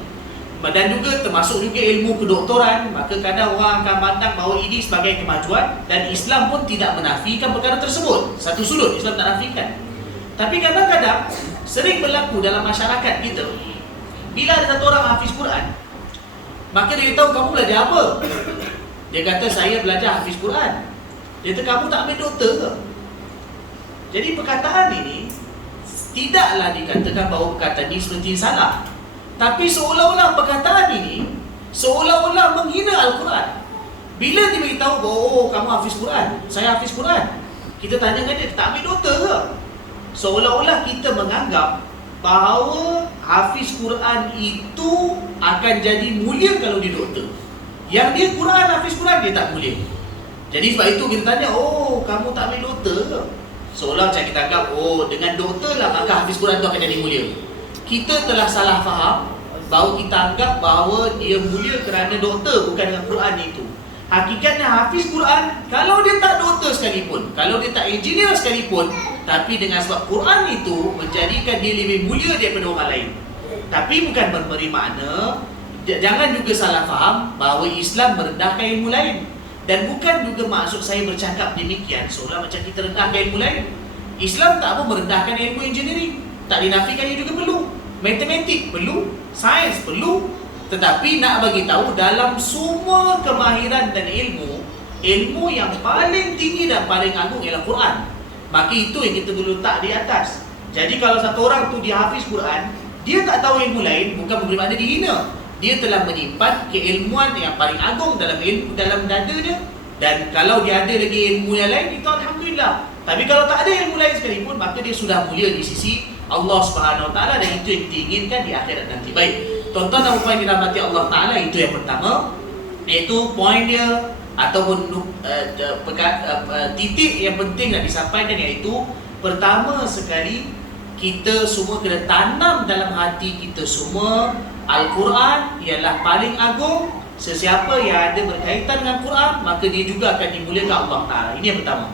Dan juga termasuk juga ilmu kedoktoran. Maka kadang orang akan pandang bahawa ini sebagai kemajuan, dan Islam pun tidak menafikan perkara tersebut. Satu sudut Islam tak nafikan. Tapi kadang-kadang sering berlaku dalam masyarakat kita, bila ada satu orang hafiz Quran, maka dia tahu kamu belajar apa. Dia kata saya belajar hafiz Quran. Dia kata kamu tak ambil doktor ke? Jadi perkataan ini tidaklah dikatakan bahawa perkataan ini seperti salah, tapi seolah-olah perkataan ini seolah-olah menghina Al-Quran. Bila dia beritahu bahawa kamu hafiz Quran, saya hafiz Quran, kita tanya dengan dia, tak ambil doktor ke? Seolah-olah kita menganggap bahawa hafiz Quran itu akan jadi mulia kalau dia doktor. Yang dia Quran, hafiz Quran, dia tak mulia. Jadi sebab itu kita tanya, kamu tak ambil doktor ke? Seolah macam kita anggap, oh dengan doktor lah maka hafiz Quran tu akan jadi mulia. Kita telah salah faham bahawa kita anggap bahawa dia mulia kerana doktor, bukan dengan Quran itu. Hakikatnya hafiz Quran, kalau dia tak doktor sekalipun, kalau dia tak engineer sekalipun, tapi dengan sebab Quran itu menjadikan dia lebih mulia daripada orang lain. Tapi bukan memberi makna, jangan juga salah faham bahawa Islam merendahkan ilmu lain. Dan bukan juga maksud saya bercakap demikian seolah macam kita rendahkan ilmu lain. Islam tak apa merendahkan ilmu engineering, tak dinafikannya juga perlu. Matematik perlu, sains perlu. Tetapi nak bagi tahu dalam semua kemahiran dan ilmu yang paling tinggi dan paling agung ialah Quran. Maka itu yang kita perlu letak di atas. Jadi kalau satu orang tu dia hafiz Quran, dia tak tahu ilmu lain, bukan memberi makna dihina. Dia telah menyimpan keilmuan yang paling agung dalam dada dia. Dan kalau dia ada lagi ilmu yang lain, itu alhamdulillah. Tapi kalau tak ada ilmu lain sekalipun, maka dia sudah mulia di sisi Allah Subhanahu Wa Taala, dan itu yang kita inginkan di akhirat nanti. Baik, tuan-tuan dan puan dirahmati Allah Taala, itu yang pertama, iaitu poin dia ataupun titik yang penting nak disampaikan, iaitu pertama sekali kita semua kena tanam dalam hati kita semua Al-Quran ialah paling agung. Sesiapa yang ada berkaitan dengan Quran, maka dia juga akan dimuliakan Allah Ta'ala. Ini yang pertama.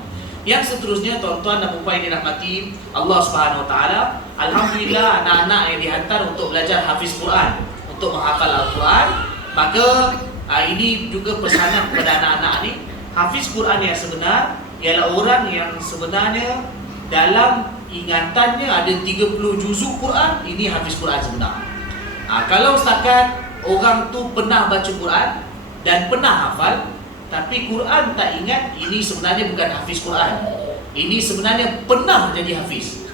Yang seterusnya, tuan-tuan dan puan yang dirahmati Allah Subhanahu Wa Taala, alhamdulillah anak-anak yang dihantar untuk belajar hafiz Quran, untuk menghafal Al-Quran. Maka ini juga pesanan kepada anak-anak ni. Hafiz Quran yang sebenar ialah orang yang sebenarnya dalam ingatannya ada 30 juzuk Quran. Ini hafiz Quran sebenar. Kalau setakat orang tu pernah baca Quran dan pernah hafal, tapi Quran tak ingat, ini sebenarnya bukan hafiz Quran. Ini sebenarnya pernah jadi hafiz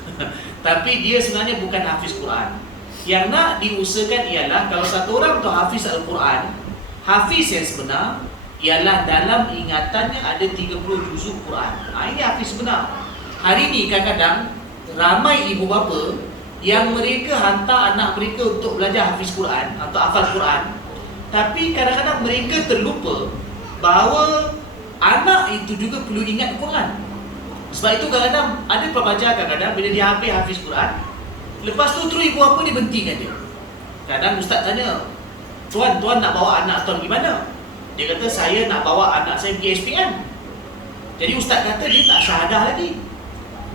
tapi dia sebenarnya bukan hafiz Quran. Yang nak diusahakan ialah kalau satu orang tu hafiz Al-Quran, hafiz yang sebenar ialah dalam ingatannya ada 30 juzuk Quran. Ini hafiz sebenar. Hari ni kadang-kadang ramai ibu bapa yang mereka hantar anak mereka untuk belajar hafiz Quran atau hafal Quran, tapi kadang-kadang mereka terlupa bahawa anak itu juga perlu ingat Quran. Sebab itu kadang-kadang ada pelajar kadang-kadang bila dia habis hafiz Quran, lepas tu terus ibu bapa dia berhentikan dia. Kadang ustaz tanya, tuan nak bawa anak tuan pergi mana? Dia kata, saya nak bawa anak saya pergi SPM. Jadi ustaz kata dia tak syahadah lagi.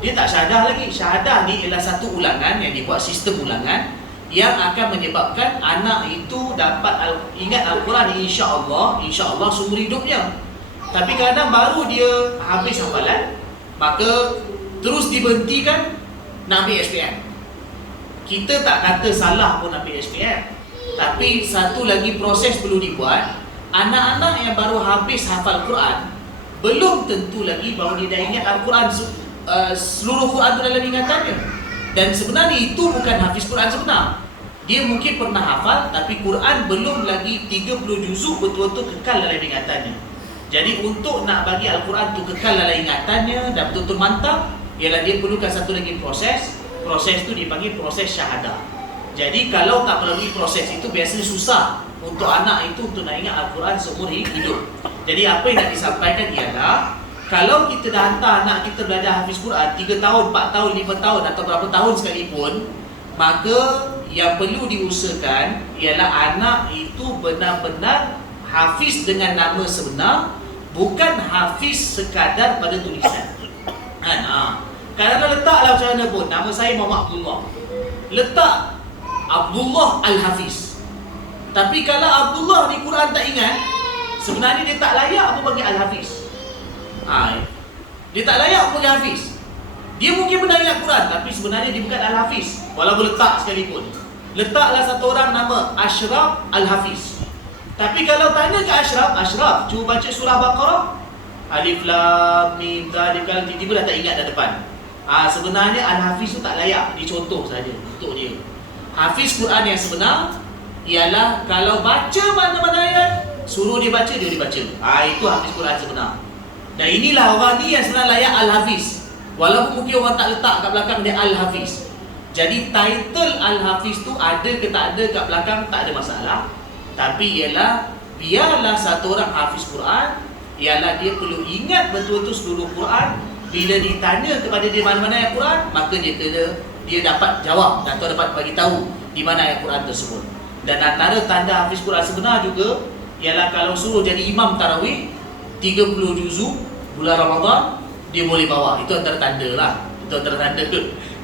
Syahadah ni ialah satu ulangan yang dibuat sistem ulangan yang akan menyebabkan anak itu dapat ingat Al-Quran insya-Allah seumur hidupnya. Tapi kadang baru dia habis hafalan, maka terus diberhentikan nak ambil SPM. Kita tak kata salah pun ambil SPM, tapi satu lagi proses perlu dibuat. Anak-anak yang baru habis hafal Quran belum tentu lagi bahawa dia dah ingat Al-Quran, seluruh Quran itu dalam ingatannya. Dan sebenarnya itu bukan hafiz Quran sebenar. Dia mungkin pernah hafal, tapi Quran belum lagi 30 juzuk betul-betul kekal dalam ingatannya. Jadi untuk nak bagi Al-Quran itu kekal dalam ingatannya dan betul-betul mantap, ialah dia perlukan satu lagi proses. Proses itu dipanggil proses syahadah. Jadi kalau tak melalui proses itu, biasanya susah untuk anak itu untuk nak ingat Al-Quran seumur hidup. Jadi apa yang nak disampaikan ialah, kalau kita dah hantar anak kita belajar hafiz Quran 3 tahun, 4 tahun, 5 tahun atau berapa tahun sekalipun, maka yang perlu diusahakan ialah anak itu benar-benar hafiz dengan nama sebenar, bukan hafiz sekadar pada tulisan. Kadang-kadang letaklah macam mana pun, nama saya Muhammad Abdullah, letak Abdullah Al-Hafiz. Tapi kalau Abdullah di Quran tak ingat, sebenarnya dia tak layak apa bagi Al-Hafiz. Dia tak layak punya hafiz. Dia mungkin benar ingat Quran, tapi sebenarnya dia bukan Al-Hafiz, walaupun letak sekalipun. Letaklah satu orang nama Ashraf Al-Hafiz. Tapi kalau tanya ke Ashraf, cuba baca surah Baqarah, Alif Lam Mim Zalikal, tiba-tiba dah tak ingat dah depan. Sebenarnya Al-Hafiz tu tak layak, dicontoh saja untuk dia. Hafiz Quran yang sebenar ialah kalau baca mana-mana ayat, suruh dia baca, dia baca. Itu hafiz Quran sebenar. Dan inilah orang ni yang sebenarnya layak Al-Hafiz. Walaupun mungkin orang tak letak kat belakang dia Al-Hafiz. Jadi title Al-Hafiz tu ada ke tak ada kat belakang tak ada masalah. Tapi ialah biarlah satu orang hafiz Quran, ialah dia perlu ingat betul-betul seluruh Quran Bila ditanya kepada dia mana-mana ayat Quran, maka dia dapat jawab atau dapat bagi tahu di mana ayat Quran tersebut. Dan antara tanda hafiz Quran sebenar juga ialah kalau suruh jadi imam tarawih 30 juzuk bulan Ramadan, dia boleh bawa. Itu antara tanda lah. Itu antara tanda.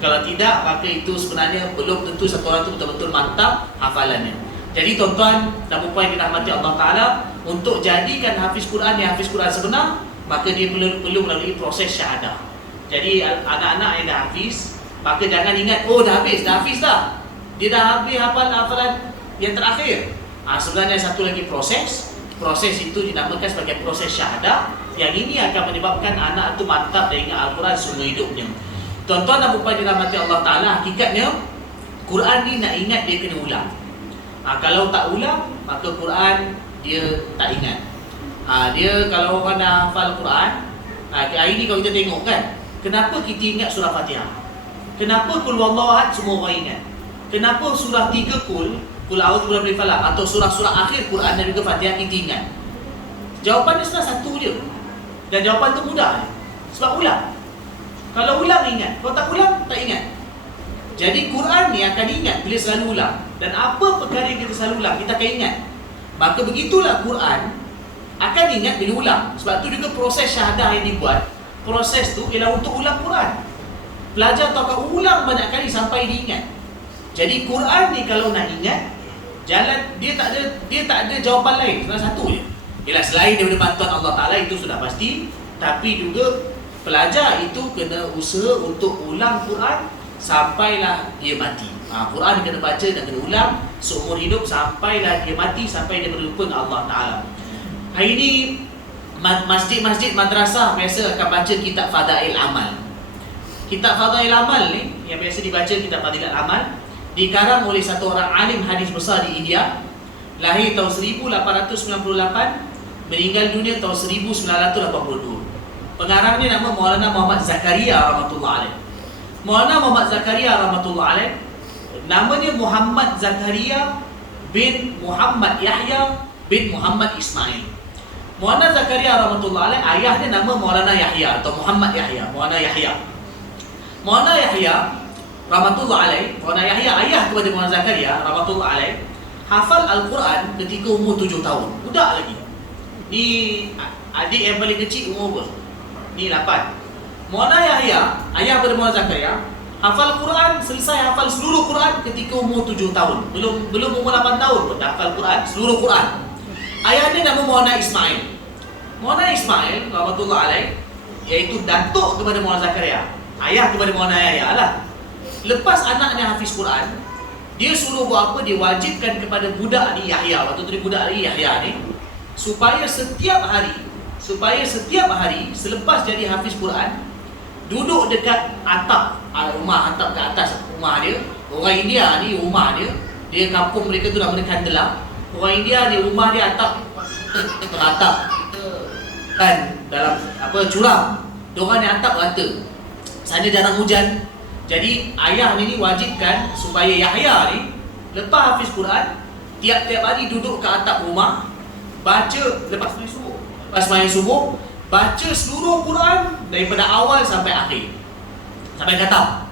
Kalau tidak, maka itu sebenarnya belum tentu satu orang itu betul-betul mantap hafalannya. Jadi tuan-tuan dan puan yang dirahmati Allah Ta'ala, untuk jadikan hafiz Quran yang hafiz Quran sebenar, maka dia perlu melalui proses syahadah. Jadi anak-anak yang dah hafiz, maka jangan ingat, oh dah habis dah. Dia dah habis hafalan yang terakhir. Sebenarnya satu lagi proses itu dinamakan sebagai proses syahadah. Yang ini akan menyebabkan anak itu mantap dan ingat Al-Quran semua hidupnya. Tuan-tuan dan puan dirahmati Allah Ta'ala, hakikatnya Quran ni nak ingat dia kena ulang. Kalau tak ulang, maka Quran dia tak ingat. Dia kalau orang dah hafal Quran, hari ni kalau kita tengok kan, kenapa kita ingat surah Fatihah? Kenapa Qul Huwallahu Ahad semua orang ingat? Kenapa surah 3 Qul A'udzu birabbil falaq atau surah-surah akhir Quran dan juga Fatihah kita ingat? Jawapannya sebenarnya satu je. Dan jawapan tu mudah je. Sebab ulang. Kalau ulang ingat, kalau tak ulang tak ingat. Jadi Quran ni akan ingat bila selalu ulang. Dan apa perkara yang kita selalu ulang, kita akan ingat. Maka begitulah Quran akan ingat bila ulang. Sebab tu juga proses syahadah yang dibuat, proses tu ialah untuk ulang Quran. Pelajar tu akan ulang banyak kali sampai diingat. Jadi Quran ni kalau nak ingat, jalan dia tak ada jawapan lain, cuma satu je. Ialah selain daripada bantuan Allah Ta'ala, itu sudah pasti. Tapi juga pelajar itu kena usaha untuk ulang Quran sampailah dia mati. Quran dia kena baca dan kena ulang seumur hidup sampailah dia mati, sampai dia berjumpa dengan Allah Ta'ala. Hari ini masjid-masjid madrasah biasa akan baca kitab Fadail Amal. Kitab Fadail Amal ni yang biasa dibaca, kitab Fadail Amal, dikarang oleh satu orang alim hadis besar di India. Lahir tahun 1898, meninggal dunia tahun 1982. Pengarangnya nama Maulana Muhammad Zakaria rahmatullah alaih. Maulana Muhammad Zakaria rahmatullah alaih, namanya Muhammad Zakaria bin Muhammad Yahya bin Muhammad Ismail. Maulana Zakaria rahmatullah alaih, ayahnya nama Maulana Yahya atau Muhammad Yahya, Maulana Yahya. Maulana Yahya rahmatullah alaih, Maulana Yahya ayah kepada Maulana Zakaria rahmatullah alaih, hafal Al-Quran ketika umur 7 tahun. Budak lagi. Ni adik yang paling kecil umur berapa? Ni 8. Maulana Yahya, ayah kepada Maulana Zakaria, hafal Quran, selesai hafal seluruh Quran ketika umur 7 tahun. Belum umur 8 tahun pun dah hafal Quran, seluruh Quran. Ayah dia nama Maulana Ismail. Maulana Ismail rahmatullah alaih, iaitu datuk kepada Maulana Zakaria, ayah kepada Maulana Yahya lah. Lepas anaknya hafiz Quran, dia suruh buat apa? Dia wajibkan kepada budak ni Yahya, waktu tu budak ni Yahya ni, supaya setiap hari selepas jadi hafiz Quran, duduk dekat atap rumah, atap ke atas rumah dia. Orang India ni rumah dia kampung mereka tu nama dia Kandela. Orang India ni rumah dia atap kan dalam curam. Diorang ni atap rata. Sana jarang hujan. Jadi ayah ni wajibkan supaya Yahya ni lepas hafiz Quran, tiap-tiap hari duduk ke atap rumah, baca lepas main subuh, baca seluruh Quran daripada awal sampai akhir, sampai khatam.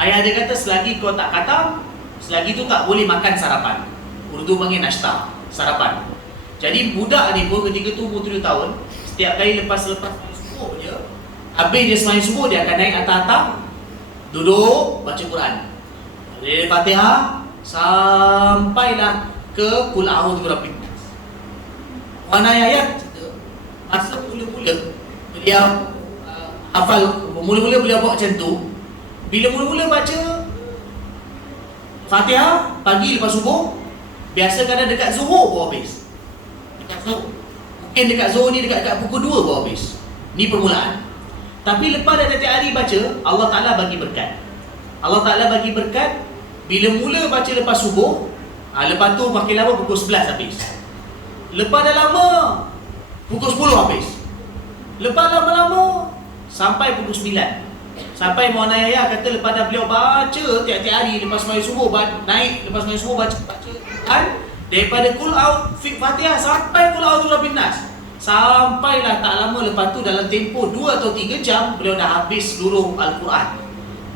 Ayah dia kata selagi kau tak khatam, selagi tu tak boleh makan sarapan. Urdu panggil nashta, sarapan. Jadi budak ni pun ketika tu umur 7 tahun, setiap kali lepas main subuh je, habis dia sembahyang subuh, dia akan naik atas atap, duduk baca Quran dari Fatihah sampailah ke Qul A'udzu birabbil falaq. Mana ayat masa mula-mula beliau hafal, mula-mula beliau buat macam tu. Bila mula-mula baca Fatihah pagi lepas subuh, biasa kadang dekat Zuhur baru habis. Mungkin dekat Zuhur ni dekat pukul 2 baru habis. Ni permulaan. Tapi lepas dah tiap hari baca, Allah Ta'ala bagi berkat. Allah Ta'ala bagi berkat. Bila mula baca lepas subuh, lepas tu makin lama pukul 11 habis. Lepas dah lama, pukul 10 habis. Lepas lama-lama, sampai pukul 9. Sampai Maulana Yahya kata lepas dah beliau baca tiap-tiap hari lepas main subuh, naik lepas main subuh baca Quran, daripada Qul A'udzu Fatihah sampai Qul A'udzu birabbin nas, Sampailah tak lama lepas tu, dalam tempoh 2 atau 3 jam, beliau dah habis seluruh Al-Quran.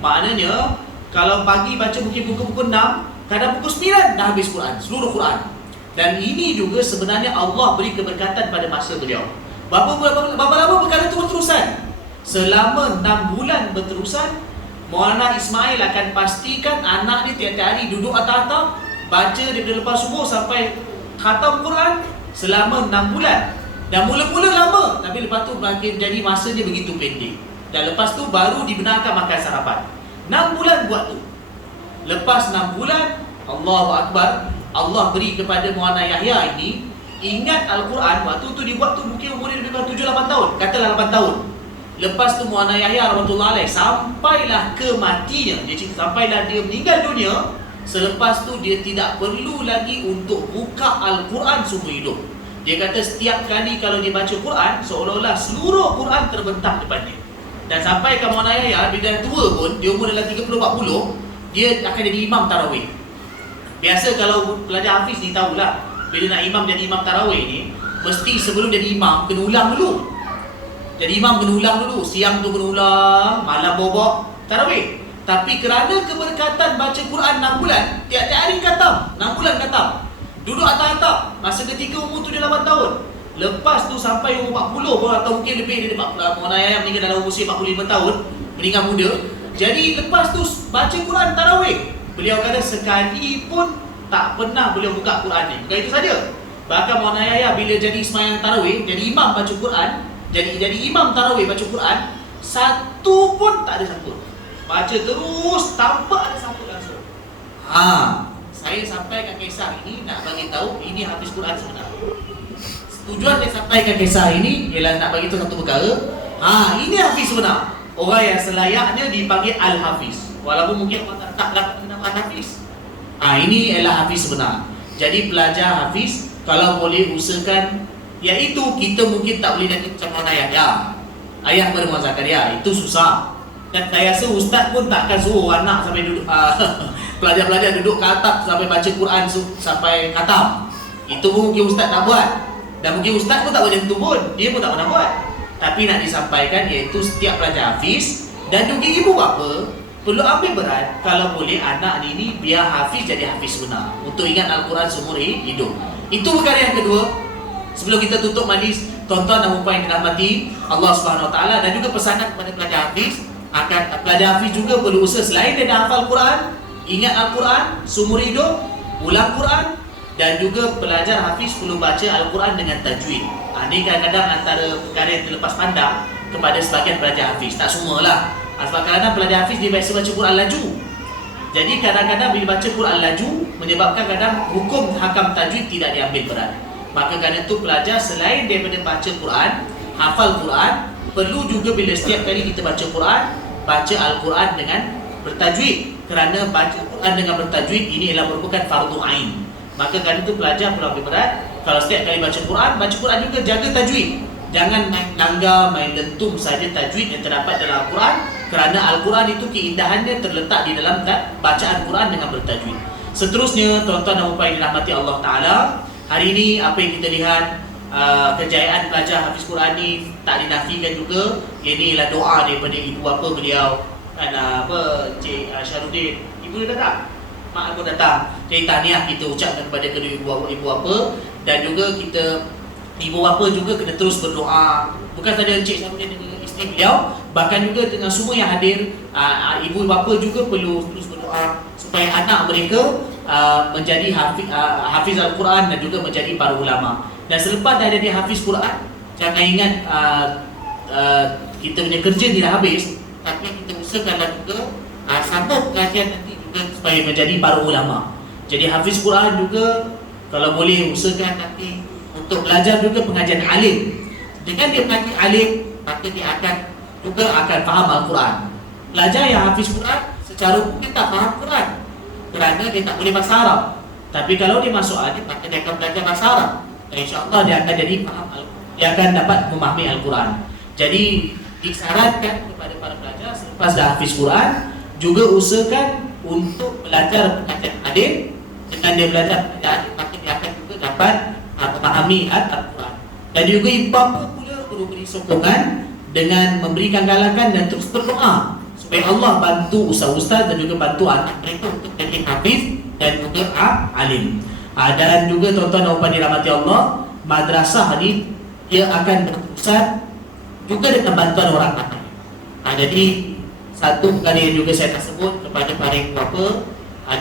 Maknanya kalau pagi baca mungkin pukul 6, kadang pukul 9 dah habis Quran, seluruh Quran. Dan ini juga sebenarnya Allah beri keberkatan pada masa beliau. Berapa lama perkara itu berterusan? Selama 6 bulan berterusan, Maulana Ismail akan pastikan anak dia tiap-tiap hari duduk atas-atas, baca daripada lepas subuh sampai khatam Quran selama 6 bulan. Dan mula-mula lama, tapi lepas tu makin jadi masa dia begitu pendek. Dan lepas tu baru dibenarkan makan sarapan. 6 bulan buat tu. Lepas 6 bulan, Allahu Akbar, Allah beri kepada Maulana Yahya ini ingat Al-Quran. Waktu tu dibuat tu mungkin umur dia lebih kurang 7-8 tahun, katalah 8 tahun. Lepas tu Maulana Yahya rahmatullahi alaih sampailah kematian, dia cerita sampailah dia meninggal dunia. Selepas tu dia tidak perlu lagi untuk buka Al-Quran seumur hidup. Dia kata setiap kali kalau dia baca Quran, seolah-olah seluruh Quran terbentang depan dia. Dan sampai ke Maulana Yahya bila dah tua pun, dia umur dalam 30-40, dia akan jadi imam tarawih. Biasa kalau pelajar hafiz ni tahulah, bila nak imam jadi imam tarawih ni, mesti sebelum jadi imam kena ulang dulu. Jadi imam kena ulang dulu, siang tu kena ulang, malam bobok tarawih. Tapi kerana keberkatan baca Quran 6 bulan, tiap-tiap hari khatam, 6 bulan khatam. Duduk atas-atas masa ketika umur 7-8 tahun. Lepas tu sampai umur 40 pun, atau mungkin lebih dari 40. Maulana Yahya meninggal dalam usia 45 tahun, meninggal muda. Jadi lepas tu baca Quran tarawih. Beliau kata sekali pun tak pernah beliau buka Quran ni. Bukan itu saja. Bahkan Maulana Yahya bila jadi sembahyang tarawih, jadi imam baca Quran, jadi imam tarawih baca Quran, satu pun tak ada sangkut. Baca terus tanpa ada sangkut langsung. Saya sampaikan kisah ini nak bagi tahu ini hafiz Quran sebenar. Tujuan saya sampaikan kisah ini ialah nak bagi tahu satu perkara. Ini hafiz sebenar. Orang yang selayaknya dipanggil Al-Hafiz. Walaupun mungkin orang tak dapat nama Al-Hafiz. Ini ialah hafiz sebenar. Jadi pelajar hafiz kalau boleh usahakan, iaitu kita mungkin tak boleh nanti macam mana ayah kepada Muhammad Zakaria, itu susah. Dan saya rasa ustaz pun takkan suruh anak sampai duduk pelajar-pelajar duduk ke atap sampai baca Quran sampai khatam. Itu pun mungkin ustaz tak buat. Dan mungkin ustaz pun tak boleh tentu pun, dia pun tak pernah buat. Tapi nak disampaikan iaitu setiap pelajar hafiz dan juga ibu bapa perlu ambil berat kalau boleh anak ini biar hafiz jadi hafiz benar untuk ingat Al-Quran seumur hidup. Itu perkara yang kedua. Sebelum kita tutup majlis, tuan-tuan dan puan yang dirahmati Allah Subhanahu Wa Taala, dan juga pesanan kepada pelajar hafiz, akan pelajar hafiz juga perlu usaha selain dia dah hafal Quran, ingat Al-Quran seumur hidup, ulang Quran, dan juga pelajar hafiz perlu baca Al-Quran dengan tajwid. Ini kadang-kadang antara perkara yang terlepas pandang kepada sebagian pelajar hafiz. Tak semualah. Sebab kadang-kadang pelajar hafiz dia biasa baca Quran laju. Jadi kadang-kadang bila baca Quran laju menyebabkan kadang hukum hakam tajwid tidak diambil berat. Maka kerana itu pelajar selain daripada baca Quran, hafal Quran, perlu juga bila setiap kali kita baca Quran, baca Al-Quran dengan bertajwid. Kerana baca Quran dengan bertajwid ini adalah merupakan fardu ain. Maka kerana itu pelajar perlu ambil berat. Kalau setiap kali baca Quran juga jaga tajwid. Jangan main langgar, main lentum saja tajwid yang terdapat dalam Al-Quran. Kerana Al-Quran itu keindahannya terletak di dalam bacaan Quran dengan bertajwid. Seterusnya, tuan-tuan dan puan yang dirahmati Allah Ta'ala, hari ini apa yang kita lihat, kejayaan pelajar hafiz Quran ni tak dinafikan juga. Ini ialah doa daripada ibu bapa beliau, dan Cik Syarudin. Ibu dia datang, mak aku datang. Jadi tahniah kita ucapkan kepada kedua ibu bapa, dan juga kita ibu bapa juga kena terus berdoa. Bukan saja Encik Syarudin dengan isteri beliau, bahkan juga dengan semua yang hadir, ibu bapa juga perlu terus berdoa supaya anak mereka menjadi hafiz Al-Quran dan juga menjadi para ulama. Dan selepas dah jadi hafiz Quran, jangan ingat kita punya kerja tidak habis, tapi kita usahakanlah juga sambung pengajian nanti juga supaya menjadi para ulama. Jadi hafiz Quran juga kalau boleh usahakan nanti untuk belajar juga pengajian alim. Dengan dia mengaji alim, maka dia akan faham Al-Quran. Pelajar yang hafiz Quran secara mungkin tak faham Quran kerana dia tak boleh bahasa Arab. Tapi kalau dia masuk alim, maka dia akan belajar bahasa Arab. Dan insya-Allah dia akan jadi faham dia akan dapat memahami Al-Quran. Jadi disarankan kepada para pelajar selepas dah hafiz Quran juga usahakan untuk belajar pengajian alim. Dengan dia belajar pengajian alim, maka dia akan juga dapat memahami Al-Quran. Dan juga bapa pula perlu beri sokongan dengan memberikan galakan dan terus berdoa supaya Allah bantu ustaz-ustaz dan juga bantu anak mereka untuk jadi hafiz dan juga alim. Dan juga tuan-tuan dan puan dirahmati Allah, madrasah ni dia akan berpusat juga dengan bantuan orang ramai. Jadi satu kali yang juga saya nak sebut kepada para bapa,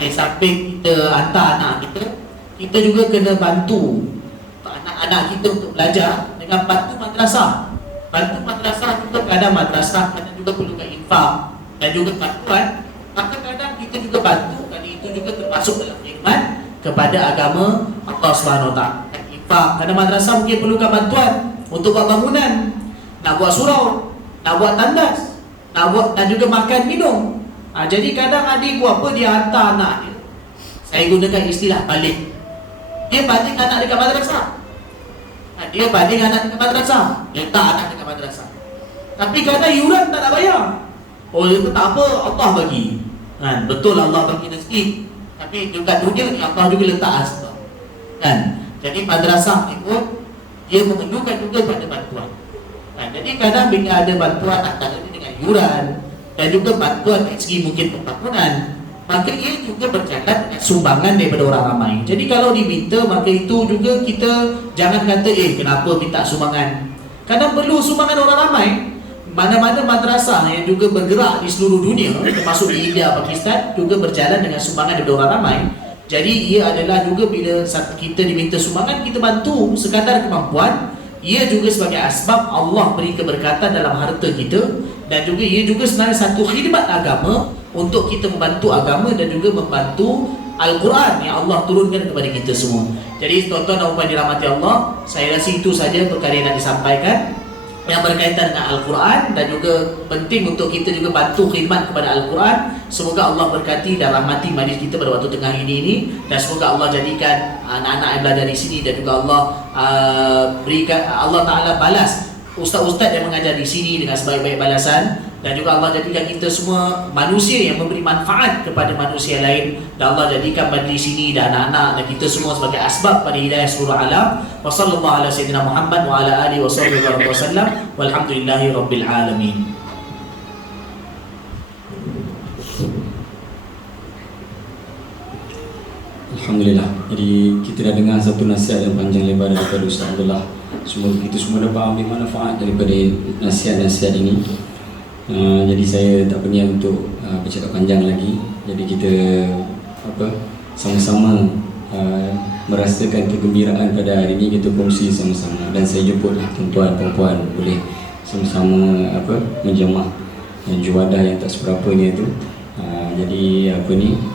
di samping kita hantar anak kita, kita juga kena bantu anak-anak kita untuk belajar dengan bantu madrasah. Bantu madrasah juga kadang madrasah kadang juga perlukan infak dan juga bantuan. Maka kadang kita juga bantu, kerana itu juga termasuk dalam khidmat kepada agama Allah Subhanahu Wa Taala. Infak, kerana madrasah mungkin perlukan bantuan untuk buat bangunan, nak buat surau, nak buat tandas, nak buat dan juga makan minum. Jadi kadang adik buat apa, dia hantar anak dia. Saya gunakan istilah balik. Dia banding anak dekat madrasah. Dia banding anak dekat madrasah, letak anak dekat madrasah. Tapi kadang yuran tak nak bayar. Oh, itu tak apa, Allah bagi. Betul Allah bagi rezeki, tapi juga dunia ni Allah juga letak asbab. Jadi madrasah ni pun dia memerlukan juga pada bantuan. Jadi kadang bila ada bantuan antara dengan yuran dan juga bantuan dari segi mungkin pembangunan, maka ia juga berjalan dengan sumbangan daripada orang ramai. Jadi kalau diminta, maka itu juga kita jangan kata kenapa minta sumbangan. Kadang perlu sumbangan orang ramai. Mana-mana madrasah yang juga bergerak di seluruh dunia, termasuk di India, Pakistan, juga berjalan dengan sumbangan daripada orang ramai. Jadi ia adalah juga bila kita diminta sumbangan, kita bantu sekadar kemampuan. Ia juga sebagai asbab Allah beri keberkatan dalam harta kita. Dan juga ia juga sebenarnya satu khidmat agama untuk kita membantu agama dan juga membantu Al-Quran yang Allah turunkan kepada kita semua. Jadi tuan-tuan dan puan dirahmati Allah, saya rasa itu saja perkara yang nak disampaikan yang berkaitan dengan Al-Quran, dan juga penting untuk kita juga bantu khidmat kepada Al-Quran. Semoga Allah berkati dan rahmati majlis kita pada waktu tengah ini, dan semoga Allah jadikan anak-anak yang belajar di sini dan juga Allah berikan Allah Ta'ala balas ustaz-ustaz yang mengajar di sini dengan sebaik-baik balasan, dan juga Allah jadikan kita semua manusia yang memberi manfaat kepada manusia lain, dan Allah jadikan majlis sini dan anak-anak dan kita semua sebagai asbab pada hidayah seluruh alam. Wa sallallahu ala sayyidina Muhammad wa ala alihi wa sahbihi wasallam walhamdulillahi rabbil alamin. Alhamdulillah. Jadi kita dah dengar satu nasihat yang panjang lebar daripada Ustaz Abdullah. Semoga kita semua dapat ambil manfaat daripada nasihat-nasihat ini. Jadi saya tak berniat untuk bercakap panjang lagi. Jadi kita sama-sama merasakan kegembiraan pada hari ini, kita kongsi sama-sama. Dan saya jemputlah tuan-tuan, puan-puan boleh sama-sama menjamah juadah yang tak seberapanya itu. Jadi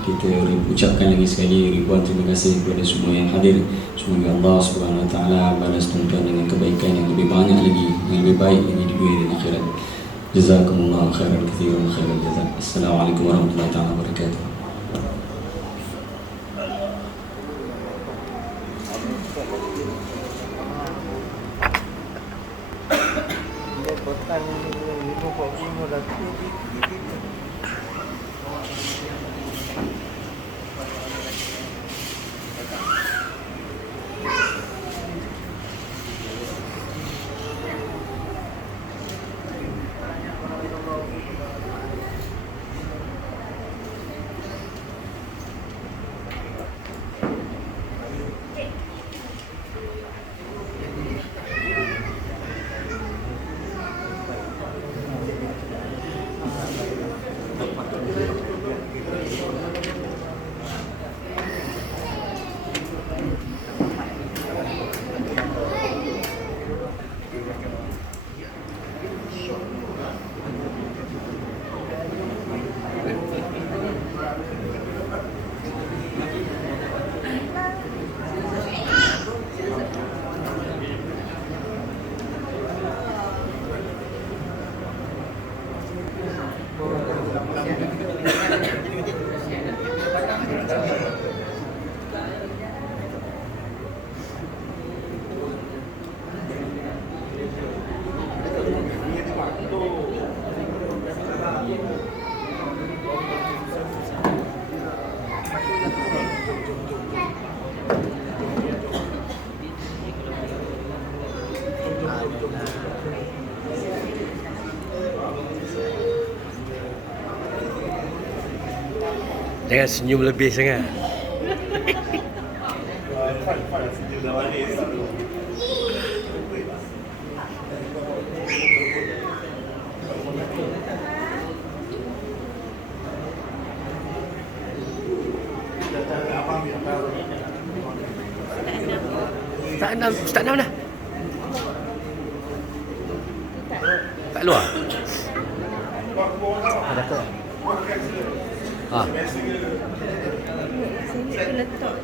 kita ucapkan lagi sekali ribuan terima kasih kepada semua yang hadir. Semoga Allah Subhanahu Wa Taala balas tuan-tuan dengan kebaikan yang lebih banyak lagi, yang lebih baik ini di dunia dan akhirat. Jazakumullah khairan katsiran khairan jazak. Assalamualaikum warahmatullahi taala wabarakatuh. Jangan senyum lebih sangat. Tak enam dah. Tak luar. Ada ke? Sini aku letak.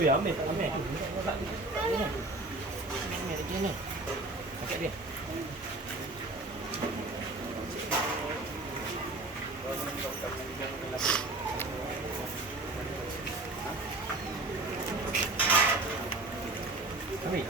Ui, ambil tak ambil. Tak. Ambil lagi ni. Angkat dia. Ambil.